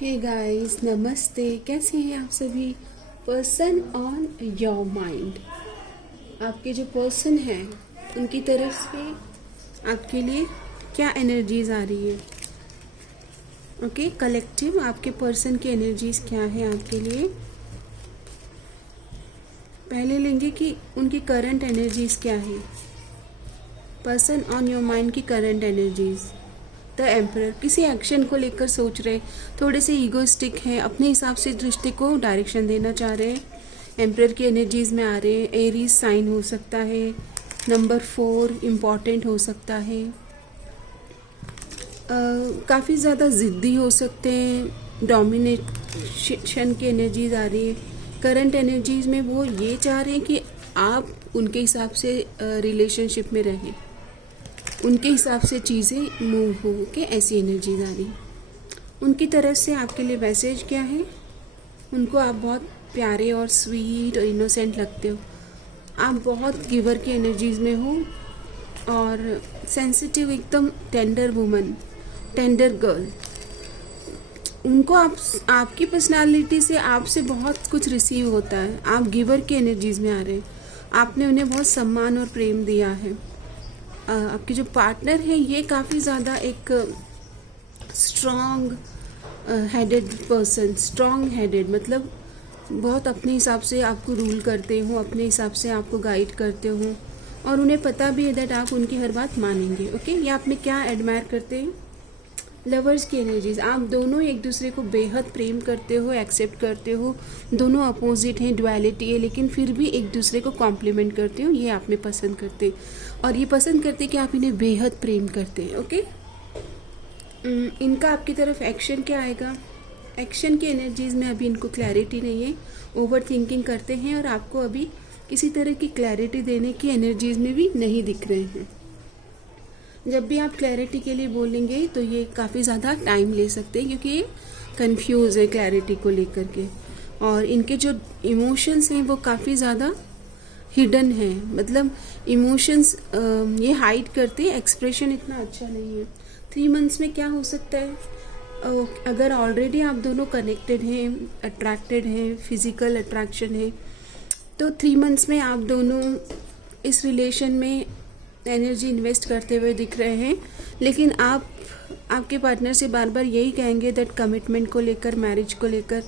Hey guys, नमस्ते। कैसे हैं आप सभी? पर्सन ऑन योर माइंड, आपके जो पर्सन हैं उनकी तरफ से आपके लिए क्या एनर्जीज आ रही है? ओके, कलेक्टिव आपके पर्सन की एनर्जीज क्या है आपके लिए? पहले लेंगे कि उनकी करंट एनर्जीज क्या है। पर्सन ऑन योर माइंड की करंट एनर्जीज। द एम्परर किसी एक्शन को लेकर सोच रहे, थोड़े से ईगोइस्टिक हैं, अपने हिसाब से दृष्टि को डायरेक्शन देना चाह रहे हैं। एम्परर की एनर्जीज में आ रहे हैं। एरीज साइन हो सकता है। नंबर 4 इम्पॉर्टेंट हो सकता है। काफ़ी ज़्यादा ज़िद्दी हो सकते हैं। डोमिनेशन की एनर्जीज आ रही है। करंट एनर्जीज में वो ये चाह रहे हैं कि आप उनके हिसाब से रिलेशनशिप में रहें, उनके हिसाब से चीज़ें मूव हो के, ऐसी एनर्जीज आ रही। उनकी तरफ से आपके लिए मैसेज क्या है? उनको आप बहुत प्यारे और स्वीट और इनोसेंट लगते हो। आप बहुत गिवर की एनर्जीज में हो और सेंसिटिव, एकदम टेंडर वुमन, टेंडर गर्ल। उनको आपकी पर्सनालिटी से, आपसे बहुत कुछ रिसीव होता है। आप गिवर की एनर्जीज में आ रहे हैं। आपने उन्हें बहुत सम्मान और प्रेम दिया है। आपके जो पार्टनर हैं ये काफ़ी ज़्यादा एक strong headed person, strong headed मतलब बहुत अपने हिसाब से आपको रूल करते हो, अपने हिसाब से आपको गाइड करते हो, और उन्हें पता भी है दैट आप उनकी हर बात मानेंगे। ओके, ये आप में क्या एडमायर करते हैं? लवर्स की एनर्जीज। आप दोनों एक दूसरे को बेहद प्रेम करते हो, एक्सेप्ट करते हो। दोनों अपोजिट हैं, डुअलिटी है, लेकिन फिर भी एक दूसरे को कॉम्प्लीमेंट करते हो। ये आप में पसंद करते हैं, और ये पसंद करते हैं कि आप इन्हें बेहद प्रेम करते हैं। ओके, इनका आपकी तरफ एक्शन क्या आएगा? एक्शन की एनर्जीज में अभी इनको क्लैरिटी नहीं है। ओवर थिंकिंग करते हैं और आपको अभी किसी तरह की क्लैरिटी देने की एनर्जीज में भी नहीं दिख रहे हैं। जब भी आप क्लैरिटी के लिए बोलेंगे तो ये काफ़ी ज़्यादा टाइम ले सकते हैं, क्योंकि ये कंफ्यूज है क्लैरिटी को लेकर के, और इनके जो इमोशंस हैं वो काफ़ी ज़्यादा हिडन है। मतलब इमोशंस ये हाइड करते हैं, एक्सप्रेशन इतना अच्छा नहीं है। 3 मंथ्स में क्या हो सकता है? अगर ऑलरेडी आप दोनों कनेक्टेड हैं, अट्रैक्टेड हैं, फिजिकल अट्रैक्शन है, तो 3 मंथ्स में आप दोनों इस रिलेशन में एनर्जी इन्वेस्ट करते हुए दिख रहे हैं। लेकिन आप आपके पार्टनर से बार बार यही कहेंगे दैट कमिटमेंट को लेकर, मैरिज को लेकर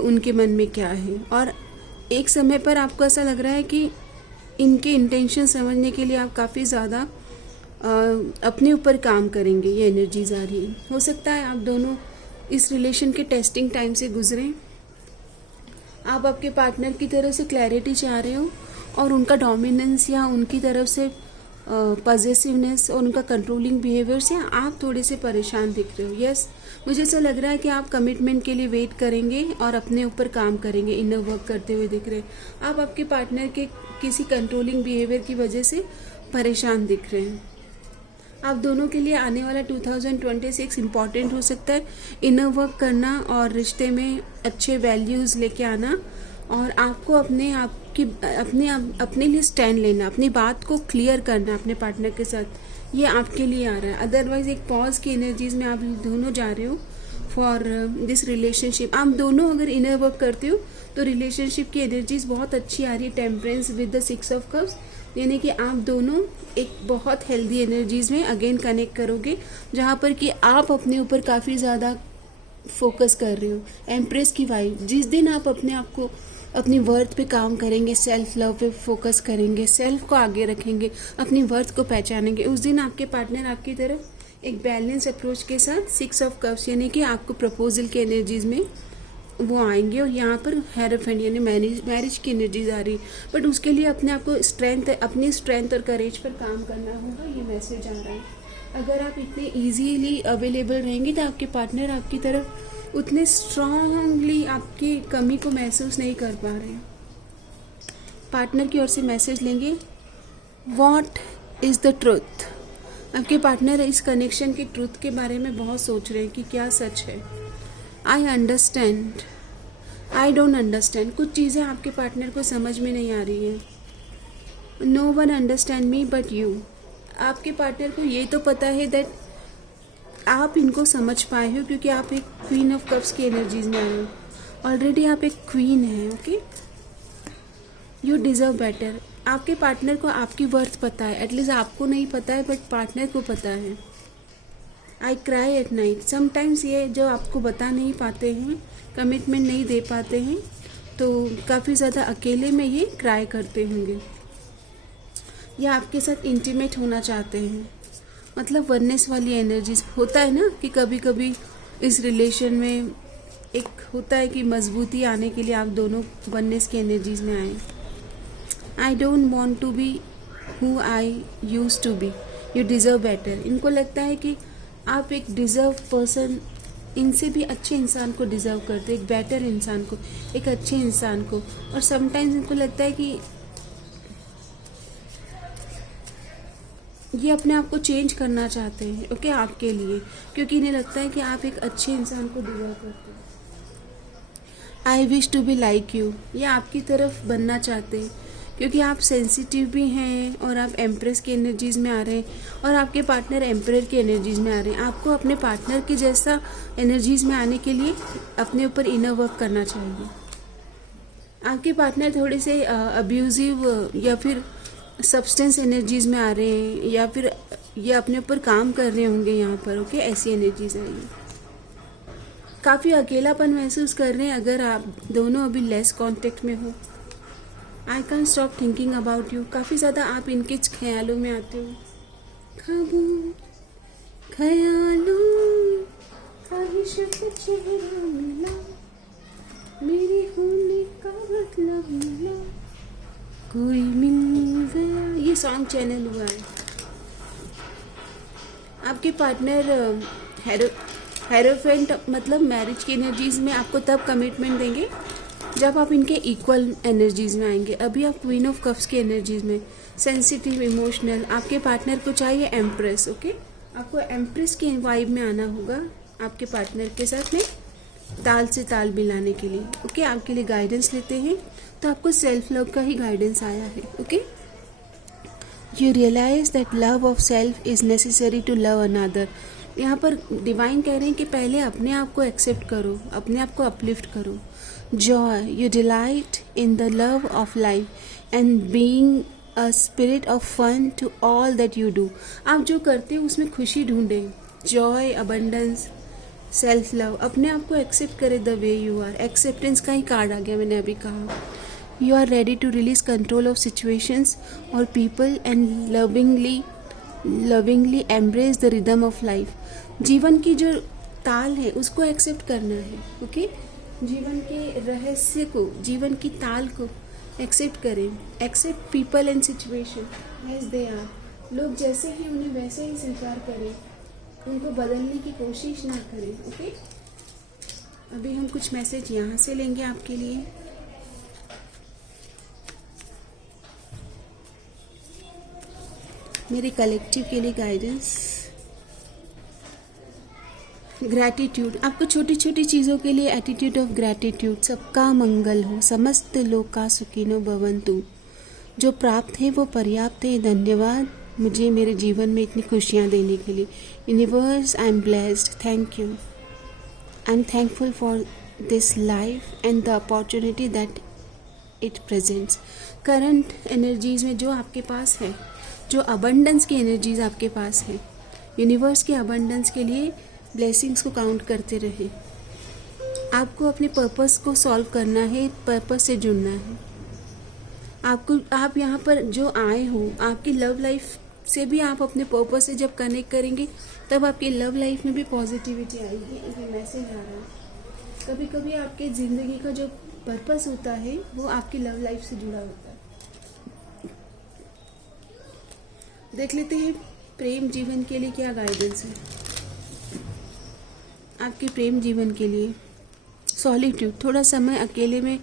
उनके मन में क्या है, और एक समय पर आपको ऐसा लग रहा है कि इनके इंटेंशन समझने के लिए आप काफ़ी ज़्यादा अपने ऊपर काम करेंगे। ये एनर्जीज आ रही है। हो सकता है आप दोनों इस रिलेशन के टेस्टिंग टाइम से गुजरें। आप आपके पार्टनर की तरफ से क्लैरिटी चाह रहे हो, और उनका डोमिनेंस या उनकी तरफ से पॉजिटिवनेस और उनका कंट्रोलिंग बिहेवियर से आप थोड़े से परेशान दिख रहे हो। यस, मुझे ऐसा लग रहा है कि आप कमिटमेंट के लिए वेट करेंगे और अपने ऊपर काम करेंगे, इनर वर्क करते हुए दिख रहे हैं। आप आपके पार्टनर के किसी कंट्रोलिंग बिहेवियर की वजह से परेशान दिख रहे हैं। आप दोनों के लिए आने वाला 2026 इम्पॉर्टेंट हो सकता है। इनर वर्क करना और रिश्ते में अच्छे वैल्यूज़ लेके आना, और आपको अपने लिए स्टैंड लेना, अपनी बात को क्लियर करना अपने पार्टनर के साथ, ये आपके लिए आ रहा है। अदरवाइज एक पॉज की एनर्जीज में आप दोनों जा रहे हो फॉर दिस रिलेशनशिप। आप दोनों अगर इनर वर्क करते हो तो रिलेशनशिप की एनर्जीज बहुत अच्छी आ रही है। Temperance with the 6 of cups, यानी कि आप दोनों एक बहुत हेल्दी एनर्जीज में अगेन कनेक्ट करोगे, जहाँ पर कि आप अपने ऊपर काफ़ी ज़्यादा फोकस कर रहे हो। एम्प्रेस की वाइब, जिस दिन आप अपने आप को, अपनी वर्थ पे काम करेंगे, सेल्फ लव पे फोकस करेंगे, सेल्फ को आगे रखेंगे, अपनी वर्थ को पहचानेंगे, उस दिन आपके पार्टनर आपकी तरफ एक बैलेंस अप्रोच के साथ 6 ऑफ कप्स यानी कि आपको प्रपोजल की एनर्जीज में वो आएंगे। और यहाँ पर हेरोफेंट यानी मैरिज की एनर्जीज आ रही, बट उसके लिए अपने आप को अपनी स्ट्रेंथ और करेज पर काम करना होगा। ये मैसेज आ रहा है। अगर आप इतने इजीली अवेलेबल रहेंगे तो आपके पार्टनर आपकी तरफ उतने स्ट्रांगली आपकी कमी को महसूस नहीं कर पा रहे हैं। पार्टनर की ओर से मैसेज लेंगे, व्हाट इज़ द ट्रूथ। आपके पार्टनर इस कनेक्शन के ट्रूथ के बारे में बहुत सोच रहे हैं कि क्या सच है। I understand, I don't understand. कुछ चीज़ें आपके पार्टनर को समझ में नहीं आ रही है। No one understand me but you. आपके पार्टनर को ये तो पता है दैट आप इनको समझ पाए हो क्योंकि आप एक क्वीन ऑफ कप्स की एनर्जीज में आए हो। ऑलरेडी आप एक क्वीन हैं। Okay, you deserve better. आपके पार्टनर को आपकी वर्थ पता है, एटलीस्ट आपको नहीं पता है बट पार्टनर को पता है। I cry at night. Sometimes ये जो आपको बता नहीं पाते हैं, कमिटमेंट नहीं दे पाते हैं, तो काफ़ी ज़्यादा अकेले में ये क्राई करते होंगे, या आपके साथ इंटीमेट होना चाहते हैं। मतलब वननेस वाली एनर्जीज होता है ना कि कभी कभी इस रिलेशन में एक होता है कि मजबूती आने के लिए आप दोनों वननेस की एनर्जीज में आए। I don't want to be who I use to be, you deserve better. इनको लगता है कि आप एक डिज़र्व पर्सन, इनसे भी अच्छे इंसान को डिज़र्व करते, एक बेटर इंसान को, एक अच्छे इंसान को। और समटाइम्स इनको लगता है कि ये अपने आप को चेंज करना चाहते हैं, ओके, आपके लिए, क्योंकि इन्हें लगता है कि आप एक अच्छे इंसान को डिज़र्व करते हैं। I wish to be like you, ये आपकी तरफ बनना चाहते हैं क्योंकि आप सेंसिटिव भी हैं और आप एम्प्रेस की एनर्जीज में आ रहे हैं और आपके पार्टनर एम्परर की एनर्जीज में आ रहे हैं। आपको अपने पार्टनर की जैसा एनर्जीज में आने के लिए अपने ऊपर इनर वर्क करना चाहिए। आपके पार्टनर थोड़े से अब्यूजिव या फिर सब्सटेंस एनर्जीज में आ रहे हैं, या फिर ये अपने ऊपर काम कर रहे होंगे यहाँ पर, ओके, ऐसी एनर्जीज है ये। काफ़ी अकेलापन महसूस कर रहे हैं अगर आप दोनों अभी लेस कांटेक्ट में हो। I can stop thinking about you, काफ़ी ज़्यादा आप इनके ख्यालों में आते हो। ख्वाबों ख्यालों ख्वाहिश का चेहरा मिला, मेरे होने का मतलब मिला, कोई मिल गया। ये सॉन्ग चैनल हुआ है। आपके पार्टनर हेरोफेंट मतलब मैरिज की एनर्जीज में आपको तब कमिटमेंट देंगे जब आप इनके इक्वल एनर्जीज में आएंगे। अभी आप क्वीन ऑफ कप्स की एनर्जीज में, सेंसिटिव, इमोशनल। आपके पार्टनर को चाहिए एम्प्रेस, ओके, आपको एम्प्रेस की वाइब में आना होगा आपके पार्टनर के साथ में ताल से ताल मिलाने के लिए, ओके। आपके लिए गाइडेंस लेते हैं तो आपको सेल्फ लव का ही गाइडेंस आया है, okay. You realize that love of self is necessary to love another. यहाँ पर डिवाइन कह रहे हैं कि पहले अपने आप को एक्सेप्ट करो, अपने आप को अपलिफ्ट करो। Joy, you delight in the love of life and being a spirit of fun to all that you do. आप जो करते हो उसमें खुशी ढूंढें। जॉय, अबंडेंस, सेल्फ लव, अपने आप को एक्सेप्ट करें the way you are. Acceptance का ही कार्ड आ गया, मैंने अभी कहा। You are ready to release control of situations और people and lovingly embrace the rhythm of life. जीवन की जो ताल है उसको एक्सेप्ट करना है, ओके। जीवन के रहस्य को, जीवन की ताल को एक्सेप्ट करें। Accept people and situation as they are. लोग जैसे हैं उन्हें वैसे ही स्वीकार करें, उनको बदलने की कोशिश ना करें, ओके। अभी हम कुछ मैसेज यहाँ से लेंगे आपके लिए। मेरे कलेक्टिव के लिए गाइडेंस। ग्रैटिट्यूड, आपको छोटी छोटी चीज़ों के लिए एटीट्यूड ऑफ ग्रैटिट्यूड। सबका मंगल हो, समस्त लोका सुखिनो भवन्तु। जो प्राप्त है वो पर्याप्त है। धन्यवाद मुझे मेरे जीवन में इतनी खुशियाँ देने के लिए। Universe, I am blessed, thank you. I am thankful for this life and the opportunity that it presents. Current energies में जो आपके पास है, जो अबंडेंस की एनर्जीज आपके पास है, यूनिवर्स के अबंडेंस के लिए ब्लेसिंग्स को काउंट करते रहे। आपको अपने पर्पस को सॉल्व करना है, पर्पस से जुड़ना है आपको। आप यहाँ पर जो आए हो, आपकी लव लाइफ से भी आप अपने पर्पस से जब कनेक्ट करेंगे तब आपकी लव लाइफ में भी पॉजिटिविटी आएगी। एक मैसेज आ रहा है। कभी कभी आपके ज़िंदगी का जो पर्पस होता है वो आपकी लव लाइफ से जुड़ा होता है। देख लेते हैं प्रेम जीवन के लिए क्या गाइडेंस है आपके प्रेम जीवन के लिए। सॉलिट्यूड, थोड़ा समय अकेले में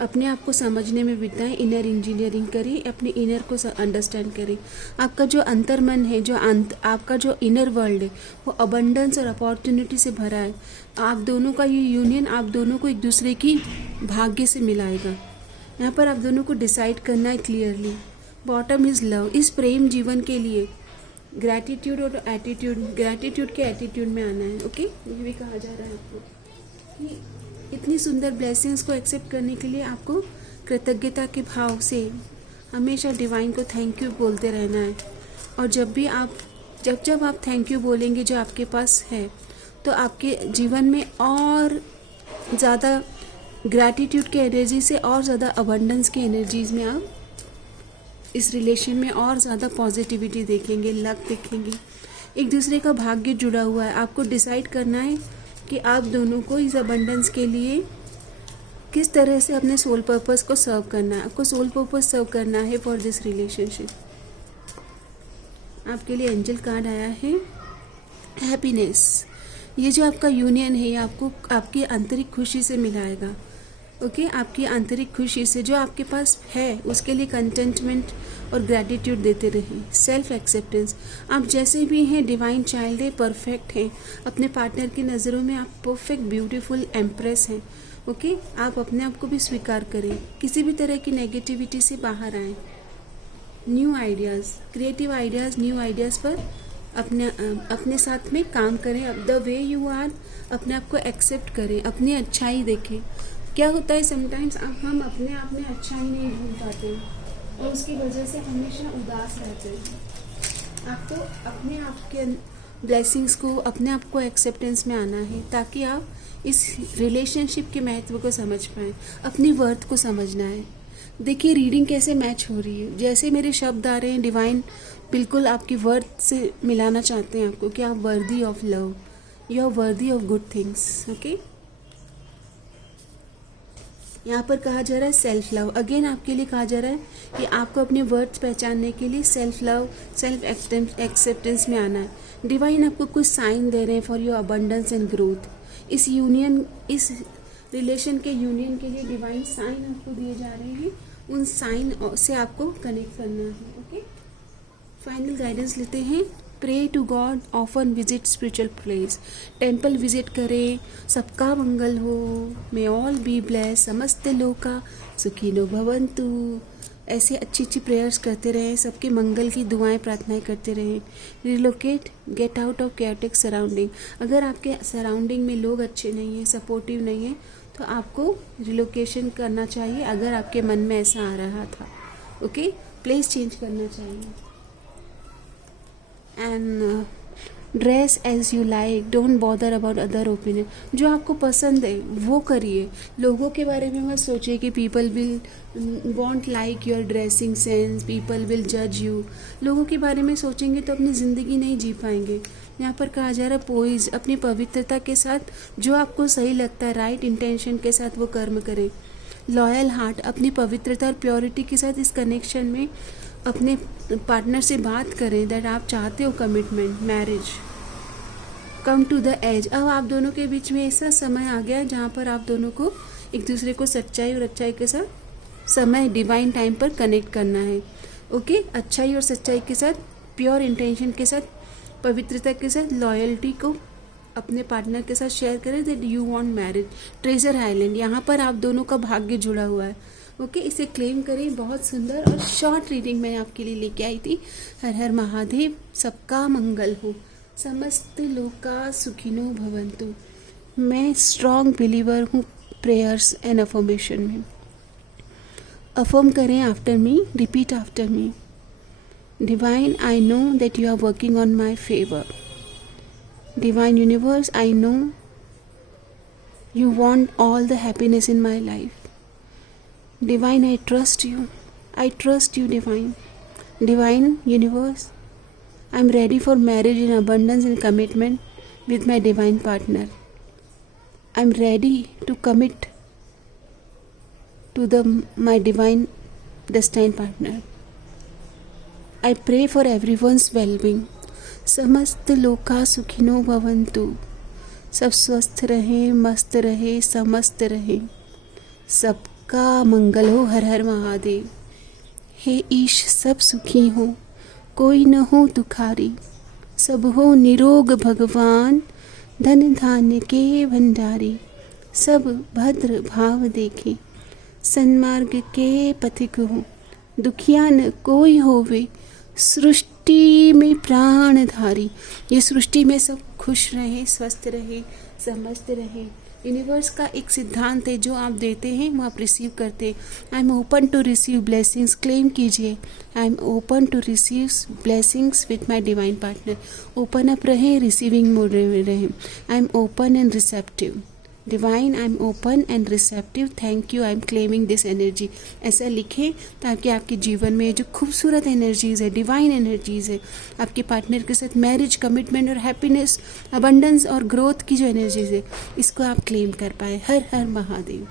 अपने आप को समझने में बिताएं। इनर इंजीनियरिंग करें, अपने इनर को अंडरस्टैंड करें। आपका जो अंतर्मन है, जो आपका जो इनर वर्ल्ड है वो अबंडेंस और अपॉर्चुनिटी से भरा है। आप दोनों का ये यूनियन आप दोनों को एक दूसरे की भाग्य से मिलाएगा। यहाँ पर आप दोनों को डिसाइड करना है क्लियरली। Bottom is love. इस प्रेम जीवन के लिए ग्रैटिट्यूड और एटीट्यूड, ग्रैटिट्यूड के एटीट्यूड में आना है। ओके, ये भी कहा जा रहा है आपको कि इतनी सुंदर ब्लेसिंग्स को एक्सेप्ट करने के लिए आपको कृतज्ञता के भाव से हमेशा डिवाइन को थैंक यू बोलते रहना है। और जब आप थैंक यू बोलेंगे जो आपके पास है, तो आपके जीवन में और ज़्यादा ग्रैटिट्यूड की एनर्जी से और ज़्यादा अबंडेंस की एनर्जीज़ में आप इस रिलेशन में और ज़्यादा पॉजिटिविटी देखेंगे, लक देखेंगे। एक दूसरे का भाग्य जुड़ा हुआ है। आपको डिसाइड करना है कि आप दोनों को इस अबंडेंस के लिए किस तरह से अपने सोल पर्पस को सर्व करना है। आपको सोल पर्पस सर्व करना है फॉर दिस रिलेशनशिप। आपके लिए एंजल कार्ड आया है हैप्पीनेस। ये जो आपका यूनियन है, ये आपको आपकी आंतरिक खुशी से मिलाएगा। ओके, आपकी आंतरिक खुशी से जो आपके पास है उसके लिए कंटेंटमेंट और ग्रैटिट्यूड देते रहें। सेल्फ एक्सेप्टेंस, आप जैसे भी हैं डिवाइन चाइल्ड है, परफेक्ट हैं। अपने पार्टनर की नज़रों में आप परफेक्ट ब्यूटीफुल एम्प्रेस हैं। ओके, आप अपने आप को भी स्वीकार करें। किसी भी तरह की नेगेटिविटी से बाहर आएँ। New ideas, creative ideas, new ideas पर अपने साथ में काम करें। अब द वे यू आर, अपने आप को एक्सेप्ट करें, अपनी अच्छाई देखें। क्या होता है समटाइम्स हम अपने आप में अच्छाई नहीं ढूंढ पाते हैं और उसकी वजह से हमेशा उदास रहते हैं। आपको अपने आप के ब्लेसिंग्स को, अपने आप को एक्सेप्टेंस में आना है ताकि आप इस रिलेशनशिप के महत्व को समझ पाएँ, अपनी वर्थ को समझना है। देखिए रीडिंग कैसे मैच हो रही है। जैसे मेरे शब्द आ रहे हैं, डिवाइन बिल्कुल आपकी वर्थ से मिलाना चाहते हैं आपको कि आप worthy of love, you are worthy of good things. Okay, यहाँ पर कहा जा रहा है सेल्फ लव। अगेन आपके लिए कहा जा रहा है कि आपको अपने वर्थ पहचानने के लिए सेल्फ लव, सेल्फ एक्सेप्टेंस में आना है। डिवाइन आपको कुछ साइन दे रहे हैं for your abundance and growth. इस रिलेशन के यूनियन के लिए डिवाइन साइन आपको दिए जा रहे हैं। उन साइन से आपको कनेक्ट करना है। ओके, फाइनल गाइडेंस लेते हैं। Pray to God, often visit spiritual place. Temple visit करें, सबका मंगल हो, मे ऑल बी ब्लेस, समस्त लोका सुखिनो भवन्तु। ऐसे अच्छी अच्छी प्रेयर्स करते रहें, सबके मंगल की दुआएं प्रार्थनाएं करते रहें। Relocate, get out of chaotic surrounding. अगर आपके सराउंडिंग में लोग अच्छे नहीं हैं, सपोर्टिव नहीं हैं, तो आपको रिलोकेशन करना चाहिए। अगर आपके मन में ऐसा आ रहा था, ओके, प्लेस चेंज करना चाहिए। And dress as you like, don't bother about other opinion. जो आपको पसंद है वो करिए, लोगों के बारे में मत सोचिए कि people will want like your dressing sense, people will जज यू। लोगों के बारे में सोचेंगे तो अपनी ज़िंदगी नहीं जी पाएंगे। यहाँ पर कहा जा रहा है पोइज, अपनी पवित्रता के साथ जो आपको सही लगता है, राइट इंटेंशन के साथ वो कर्म करें। लॉयल हार्ट, अपनी पवित्रता और प्योरिटी के साथ इस कनेक्शन में अपने पार्टनर से बात करें दैट आप चाहते हो commitment, marriage. Come to the age, अब आप दोनों के बीच में ऐसा समय आ गया जहाँ पर आप दोनों को एक दूसरे को सच्चाई और अच्छाई के साथ समय, डिवाइन टाइम पर कनेक्ट करना है। ओके, अच्छाई और सच्चाई के साथ, प्योर इंटेंशन के साथ, पवित्रता के साथ, लॉयल्टी को अपने पार्टनर के साथ शेयर करें that you want marriage. Treasure island, यहाँ पर आप दोनों का भाग्य जुड़ा हुआ है। ओके, इसे क्लेम करें। बहुत सुंदर और शॉर्ट रीडिंग मैं आपके लिए लेके आई थी। हर हर महादेव, सबका मंगल हो, समस्त लोका सुखिनो भवन्तु। मैं स्ट्रॉन्ग बिलीवर हूँ प्रेयर्स एंड अफर्मेशन में। अफर्म करें after me, repeat after me. Divine, I know that you are working on my favour. Divine universe, I know you want all the happiness in my life. Divine, I trust you. I trust you, Divine. Divine Universe, I'm ready for marriage in abundance and commitment with my divine partner. I'm ready to commit to my divine destined partner. I pray for everyone's well-being. समस्त लोका सुखिनो भवन्तु। सब स्वस्थ रहें, मस्त रहे, समस्त रहें, सबका मंगल हो। हर हर महादेव। हे ईश, सब सुखी हो, कोई न हो दुखारी, सब हो निरोग भगवान, धन धान्य के भंडारी, सब भद्र भाव देखे, सन्मार्ग के पथिक हो, दुखिया न कोई होवे, सृष्टि सृष्टि में प्राणधारी, ये सृष्टि में सब खुश रहे, स्वस्थ रहे, समस्त रहे। यूनिवर्स का एक सिद्धांत है, जो आप देते हैं वो आप रिसीव करते हैं। I am open to receive blessings, claim कीजिए। I am open to receive blessings with my divine partner. Open up रहें, रिसीविंग मोड में रहें। I am open and receptive. Divine, I am open and receptive, thank you, I am claiming this energy. ऐसा लिखें ताकि आपके जीवन में जो खूबसूरत एनर्जीज़ है, डिवाइन एनर्जीज़ है, आपके पार्टनर के साथ मैरिज, कमिटमेंट और हैप्पीनेस, अबंडेंस और ग्रोथ की जो एनर्जीज़ है, इसको आप क्लेम कर पाए। हर हर महादेव।